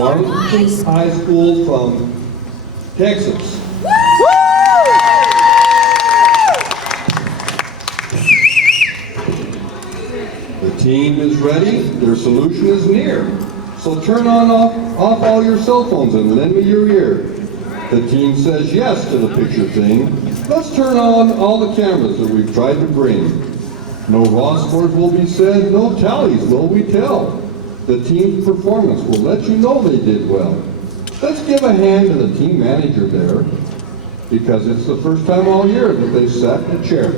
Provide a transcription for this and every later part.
Martin High School from Texas. The team is ready, their solution is near. So turn off all your cell phones and lend me your ear. The team says yes to the picture thing. Let's turn on all the cameras that we've tried to bring. No raw scores will be said, no tallies will we tell. The team's performance will let you know they did well. Let's give a hand to the team manager there, because it's the first time all year that they've sat in a chair.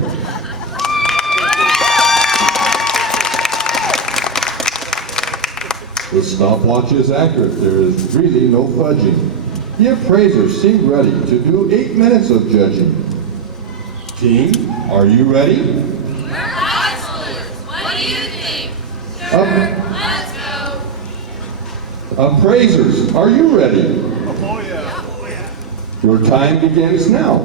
The stopwatch is accurate, there is really no fudging. The appraisers seem ready to do 8 minutes of judging. Team, are you ready? We're high schoolers. What do you think? Sure, let's go. Appraisers, are you ready? Oh yeah. Your time begins now.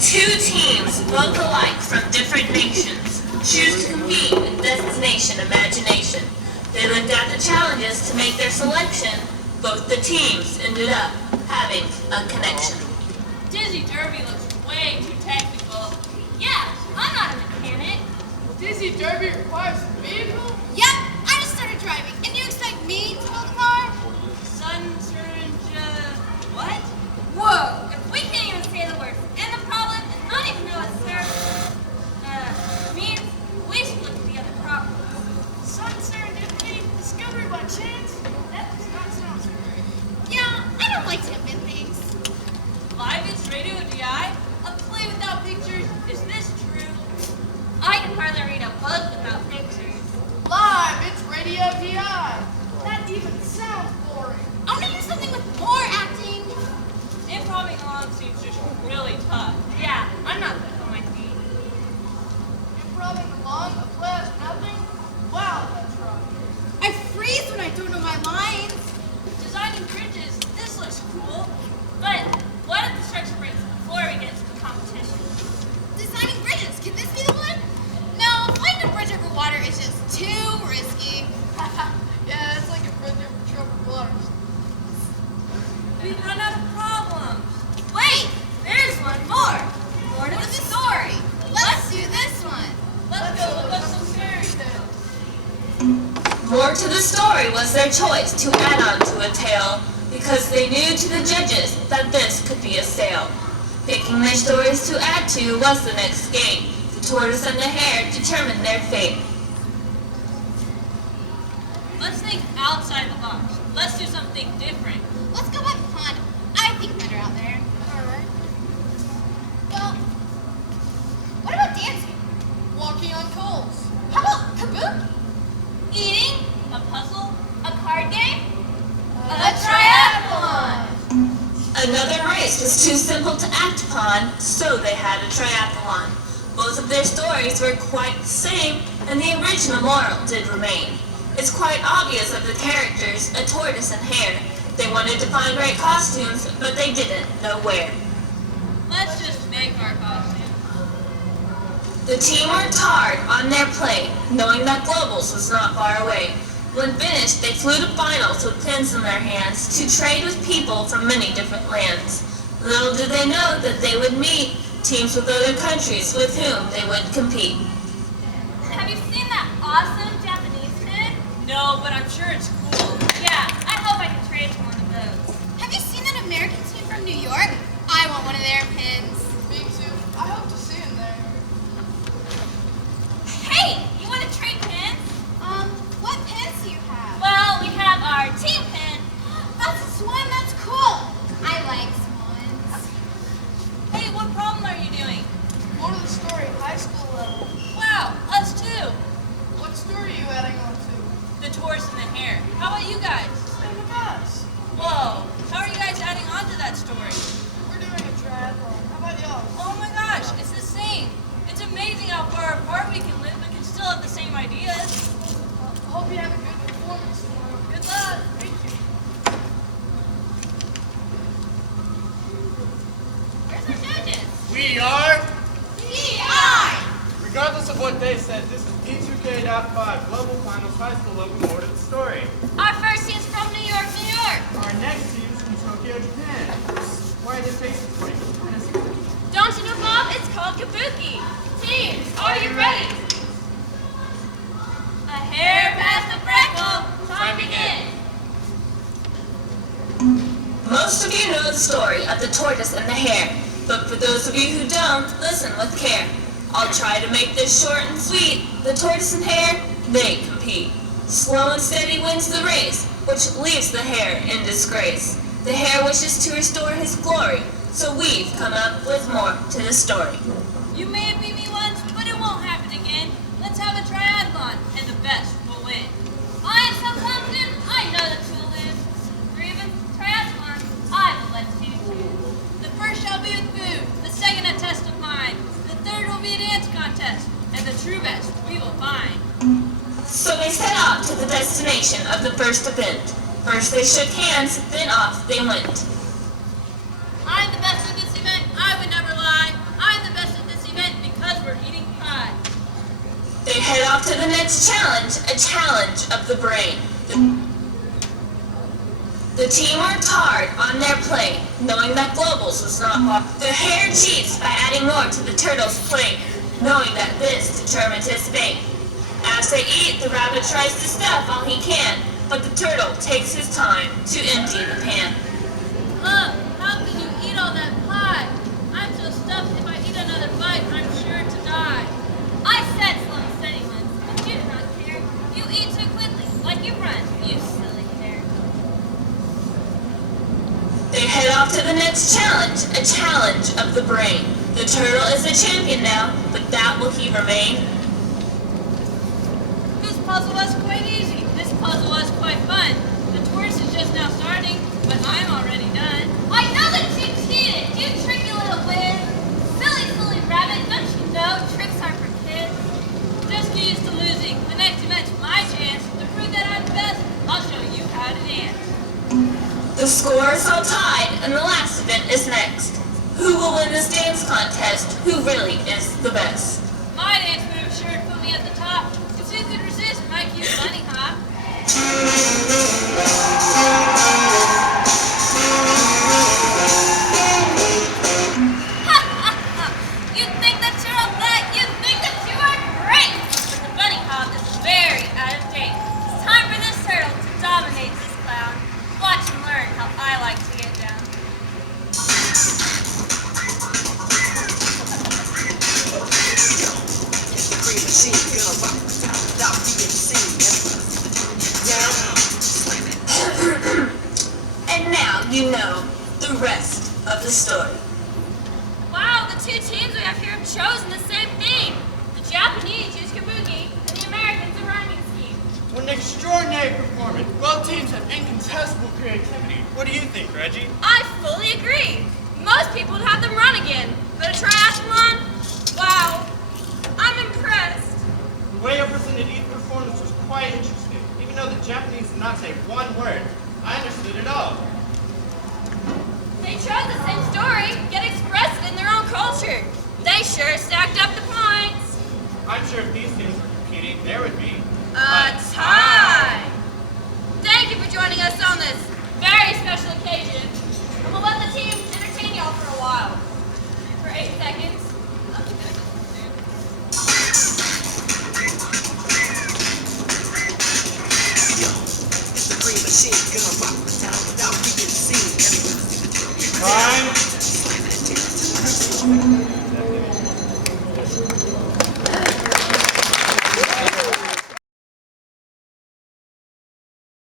Two teams, both alike from different nations, choose to compete in Destination Imagination. They looked at the challenges to make their selection. Both the teams ended up having a connection. Dizzy Derby looks way too technical. Yeah, I'm not a mechanic. Dizzy Derby requires a vehicle? Yep, I just started driving. And you expect me to build a car? What? Whoa, if we can't even say the words and the problem and not even know what Means we should look at the other problems. Sudden serendipity? Discovery by chance? That does not sound so great. Yeah, I don't like to invent things. Live it's Radio DI? A play without pictures? Is this true? I can hardly read a book without pictures. Live, it's Radio DI. That even sounds boring. I'm gonna use something with more acting. Improvising along seems just really tough. Yeah, I'm not good on my feet. Improving along a class nothing? Wow, that's rough. I freeze when I don't know my lines. Designing bridges, this looks cool. But what if the structure breaks before we get to the competition? Designing bridges, can this be the one? No, flying a bridge over water is just too risky. Yeah, it's like a bridge over troubled waters. We've run out of problems. Wait, There's one more. more to the story. Let's do this one. Let's go look up some fairy tales. More to the story was their choice to add on to a tale, because they knew to the judges that this could be a sale. Picking their stories to add to was the next game. The tortoise and the hare determined their fate. Let's think outside the box. Let's do something different. Let's go by the pond. I think better out there. Alright. Well, what about dancing? Walking on coals. How about kabuki? Eating? A puzzle? A card game? A triathlon! Another race was too simple to act upon, so they had a triathlon. Both of their stories were quite the same, and the original moral did remain. It's quite obvious of the characters, a tortoise and hare. They wanted to find great costumes, but they didn't know where. Let's just make our costume. The team worked hard on their play, knowing that Globals was not far away. When finished, they flew to finals with pens in their hands to trade with people from many different lands. Little did they know that they would meet teams with other countries with whom they would compete. Have you seen that awesome Japanese pen? No, but I'm sure it's cool. Yeah, I hope I can trade for one of those. Have you seen that American team from New York? I want one of their pins. Me too. I hope to see him there. Hey, you want to trade pens? What pins do you have? Well, we have our team pen. That's a swan, that's cool. I like swans. Hey, what problem are you doing? More to the story, high school level. Wow, us too. What story are you adding on to? The tortoise and the hare. what they said. This is D2K.5, Global Finals High School Local Awarded Story. Our first team's from New York, New York. Our next team is from Tokyo, Japan. Why are they facing 20? Don't you know, Bob? It's called Kabuki. Teams, are you ready? A hair past the freckle. Time to begin. Most of you know the story of the tortoise and the hare, but for those of you who don't, listen with care. I'll try to make this short and sweet. The tortoise and hare, they compete. Slow and steady wins the race, which leaves the hare in disgrace. The hare wishes to restore his glory, so we've come up with more to the story. You may have beat me once, but it won't happen again. Let's have a triathlon, and the best will win. I am so confident, I know that you will win. For even triathlon, I will let you choose. The first shall be with food, the second a test of mind, the third will be a dance contest, and the true best we will find. So they set out to the destination of the first event. First they shook hands, then off they went. I'm the best at this event, I would never lie. I'm the best at this event because we're eating pie. They head off to the next challenge, a challenge of the brain. The team worked hard on their plate, knowing that globals was not hard. The hare cheats by adding more to the turtle's plate, knowing that this determines his fate. As they eat, the rabbit tries to stuff all he can, but the turtle takes his time to empty the pan. How can you eat all that pie? I'm so stuffed, if I eat another bite, I'm sure to die. I said slow and steady once, but you do not care. You eat too quickly, like you run, you silly hare. They head off to the next challenge, a challenge of the brain. The turtle is the champion now, but that will he remain? This puzzle was quite easy. This puzzle was quite fun. The tortoise is just now starting, but I'm already done. I know that you cheated, you tricky little whiz. Silly rabbit, don't you know tricks aren't for kids? Just get used to losing. The next event's my chance. To prove that I'm the best, I'll show you how to dance. The score is all tied, and the last event is next. Who will win this dance contest? Who really is the best? My dance move sure to put me at the top, because who could resist my cute bunny hop? You think that you're all that? You think that you are great! But the bunny hop is very out of date. It's time for this turtle to dominate this clown. Watch and learn how I like to get down. And now you know the rest of the story. Wow, the two teams we have here have chosen the same theme. The Japanese use kabuki, and the Americans a rhyming scheme. What an extraordinary performance. Both teams have incontestable creativity. What do you think, Reggie? I fully agree. Most people would have them run again, but a triathlon? Wow, I'm impressed. The way you presented each performance was quite interesting. Even though the Japanese did not say one word, I understood it all. They chose the same story, yet expressed it in their own culture. They sure stacked up the points. I'm sure if these teams were competing, there would be A tie. Thank you for joining us